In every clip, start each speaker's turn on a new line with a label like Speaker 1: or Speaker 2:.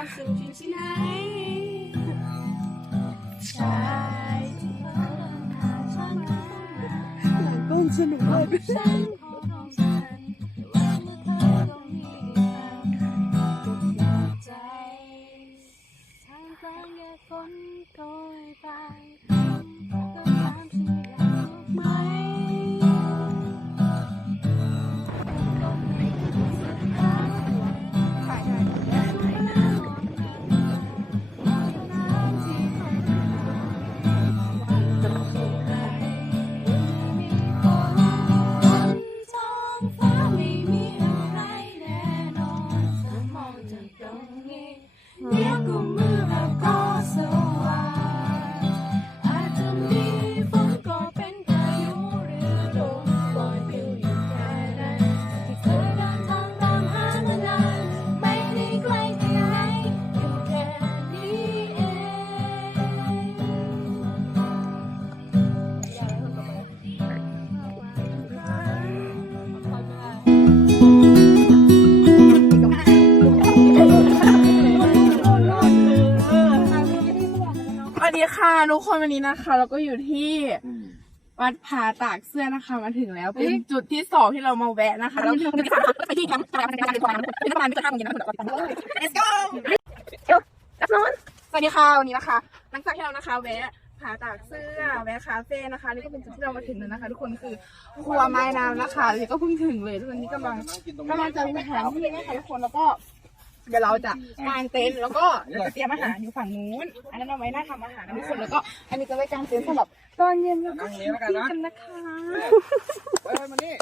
Speaker 1: ความสุขอยู่ที่ไค่ะทุกคน
Speaker 2: วันนี้นะคะ เราก็อยู่ที่วัดผาตากเสื้อนะคะมาถึงแล้ว เป็นจุดที่สองที่เรามาแวะนะคะแล้วจุดที่สามไปที่แคมป์การการการเป็นประมาณจะทำอย่างนี้นะ Let's go รับนอนสวัสดีค่ะวันนี้นะคะ หลังจากที่เรานะคะ แวะผาตากเสื้อแวะคาเฟ่นะคะ นี่ก็เป็นจุดที่เรามาถึงแล้วนะคะ ทุกคนคือครัวไม้น้ำนะคะนี่ก็เพิ่งถึงเลยทุกคนนี้กำลังกำลังจะไปหาที่นะคะทุกคนแล้วก็ เดี๋ยวเราจะกางเต็นท์แล้วก็เราจะเตรียมอาหารอยู่ฝั่งนู้น อันนั้นเอาไว้น่าทำอาหารนะทุกคนแล้วก็ อันนี้จะไว้กางเต็นท์สำหรับตอนเย็นแล้วก็กินกันนะคะ
Speaker 3: ไปมานี่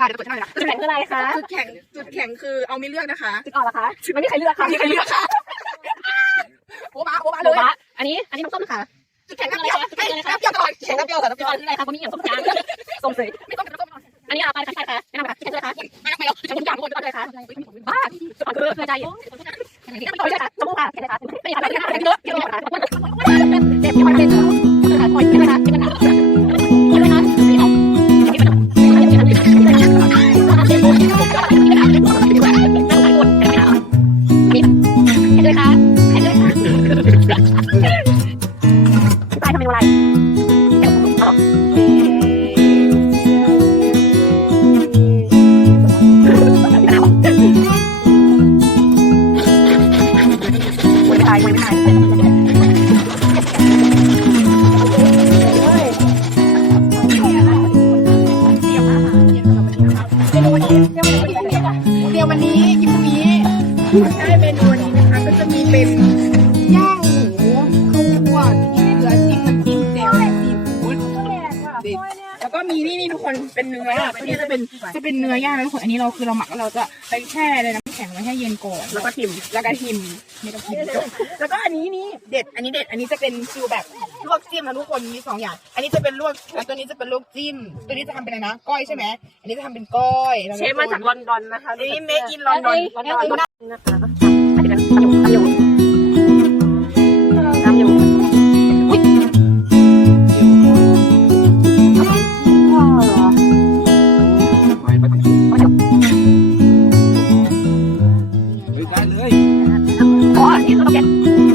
Speaker 2: ค่ะเดี๋ยวกดให้หน่อยนะ
Speaker 4: จุดแข็งคืออะไรคะ
Speaker 2: จุดแข็งจุดแข็งคือเอาไม่เลือกนะคะ
Speaker 4: จุดอ่อนเหรอคะไม่มีใครเลือกค่ะ
Speaker 2: มีใครเลือกค่ะโบ๊ะบ้าโบ๊ะบ้า
Speaker 4: โบ
Speaker 2: เลย
Speaker 4: บะอันนี้อันนี้น้ำส้มค่ะ
Speaker 2: จุดแข็งน้ำเปรี้ยวน้ำเปรี้ยวก่อนแข็งน้ำเปรี้ยวก่อนน้ำเป
Speaker 4: จุ
Speaker 2: รี้
Speaker 4: ด
Speaker 2: ยว
Speaker 4: อ่อนคืออะไรคะเพราะมีอย่างส้มกลางส้มเสย
Speaker 2: ไม่ต้องเป็นต้มก่อน
Speaker 4: อันนี้อะไรคะใช่ค่ะแนะนำค่ะที่ไหนเลยคะ
Speaker 2: ไม่ต้องไม่เอา
Speaker 4: จุดกลางทุกคนจุดอ่อนเลยค่ะบ้าจุดอ่อนคือเพื่อใจไม่ใช่ค่ะชมพู่ค่ะใช่ค่ะไม่ใช่ค่ะไม่ใช่ค่ะเยอะเยอะค่ะเจ็บยังไม่เป็นเหรอค่ะปล่อยใช่ไหมคะใช่ไหมคะใช่ายไม่ตาย
Speaker 2: เดี๋ยววันนี้เดี๋ยววันนี้เดียววันนี้กินพรุ่งนี้ใช่เมนูนี้นะคะก็จะมีเป็นย่างหมูข้าวคั่วที่เหลือจิ้มน้ำจิ้มแจ่วซีฟู้ดแล้วก็มีนี่นี่ทุกคนเป็นเนื้ออันนี้จะเป็นจะเป็นเนื้อย่างนะทุกคนอันนี้เราคือเราหมักแล้วเราจะไปแช่ในน้ำ แข็งไว้ให้เย็นก่อน
Speaker 4: แล้วก็ทิม
Speaker 2: แล้วก็ทิมไม่ต้องทิมจบแล้วก็อันนี้นี่เด็ด อันนี้เด็ด อันนี้จะเป็นฟิวแบบลวกจิ้มนะทุกคนมีสองอย่าง อันนี้จะเป็นลวกแล้วตัวนี้จะเป็นลวกจิ้ม ตัวนี้จะทำเป็นอะไรนะก้อยใช่ไหมอันนี้จะทำเป็นก้อยแล้ว
Speaker 4: เชฟมาจากลอนดอนนะคะ
Speaker 2: อันนี้เมกินลอนดอน
Speaker 4: ลอนดอนนะคะ
Speaker 2: Okay.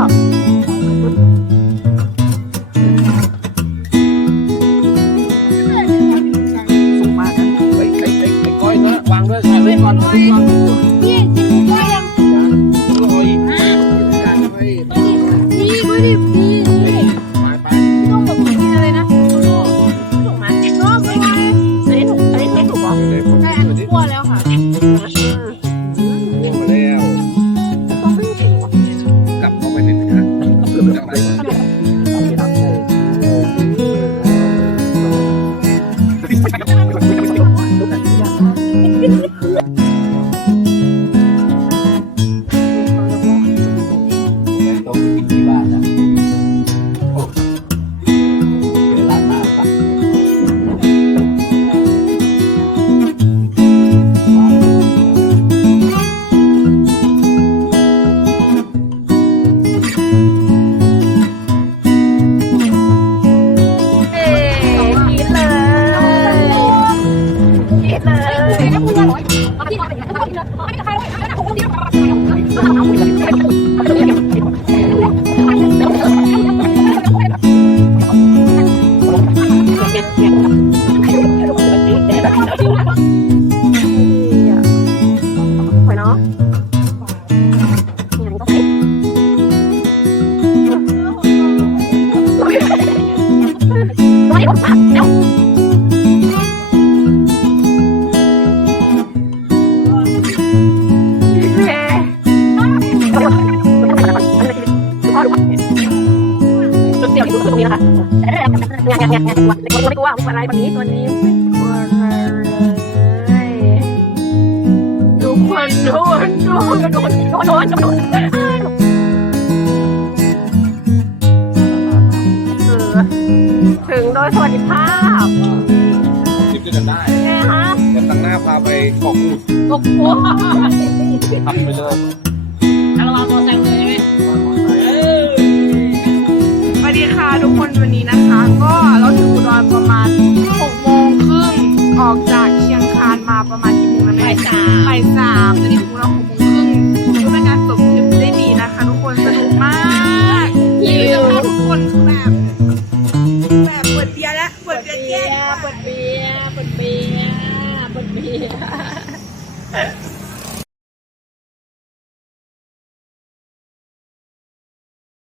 Speaker 2: 啊。
Speaker 4: ตั
Speaker 3: วเล็
Speaker 4: ก
Speaker 3: ตัว
Speaker 4: ไม่กลัวมุกอะไรวันนี้ตัวนี้ไม่กลัวเลยดูคนดูคนดูคนดูคนดูคนดูคนดูถึงโดย สวัสดิภาพ
Speaker 3: คลิปด้วยกันได้
Speaker 4: ไงคะ
Speaker 3: เดี๋ยวตั้งหน้าพาไปขอกูด
Speaker 4: กบกัว
Speaker 3: ทำไปเลย
Speaker 4: ระวังตัวแซงเลยไหม
Speaker 2: สวัสดีค่ะทุกคนวันนี้นะคะ ก็เราถึงอุดรประมาณ6โมงครึ่งออกจากเชียงคานมาประมาณกี่โมงนะแม่
Speaker 4: บ่ายสาม
Speaker 2: บ่ายสามตอนนี้
Speaker 4: 对呀。